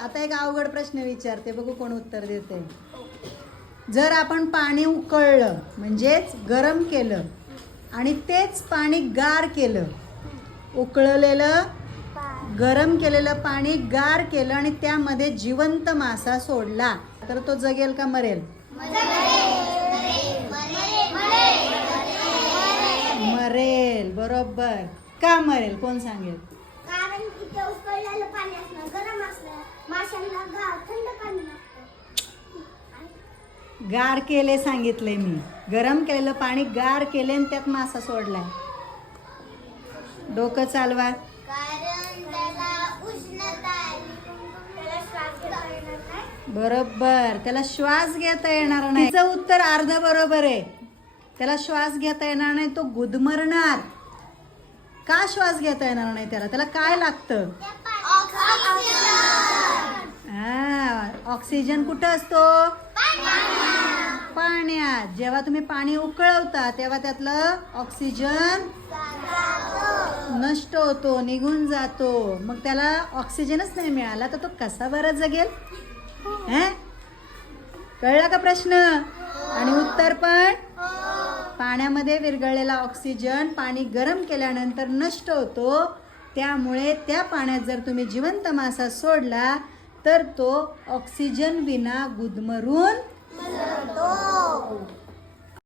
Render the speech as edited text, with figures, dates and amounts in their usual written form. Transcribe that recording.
आता एक अवघड प्रश्न विचारते, बघू कोण उत्तर देते. जर आपण पाणी उकळलं म्हणजेच गरम केलं आणि तेच पाणी गार केलं, उकळलेलं गरम केलेलं पाणी गार केलं आणि त्यामध्ये जिवंत मासा सोडला तर तो जगेल का मरेल? मरेल. बरोबर. का मरेल कोण सांगेल? कारण की ते उकळलेलं पाणी असणार, गरम असणार, माशांना थंड पाणी लागतं. गार केले सांगितले मी. गरम केलेलं पाणी गार केले आणि त्यात मासा सोडलाय. डोकं चालवा. कारण त्याला उष्णता आली, त्याला श्वास घेता येणार नाही. बरोबर. त्याला श्वास घेता येणार नाही. तिचं उत्तर अर्ध बरोबर आहे. त्याला श्वास घेता येणार नाही, तो गुदमरणार. का श्वास घेता येणार नाही त्याला? त्याला काय लागतं? ऑक्सिजन कुठं असतो? पाण्यात. जेव्हा तुम्ही पाणी उकळवता तेव्हा त्यातलं ऑक्सिजन नष्ट होतो, निघून जातो. मग त्याला ऑक्सिजनच नाही मिळाला तर तो कसा बरं जगेल? कळला का प्रश्न? आणि उत्तर पण पाण्यामध्ये विरघळलेला ऑक्सिजन पाणी गरम केल्यानंतर नष्ट होतो. त्यामुळे त्या पाण्यात जर तुम्ही जिवंत मासा सोडला तर तो ऑक्सिजन विना गुदमरून मरतो.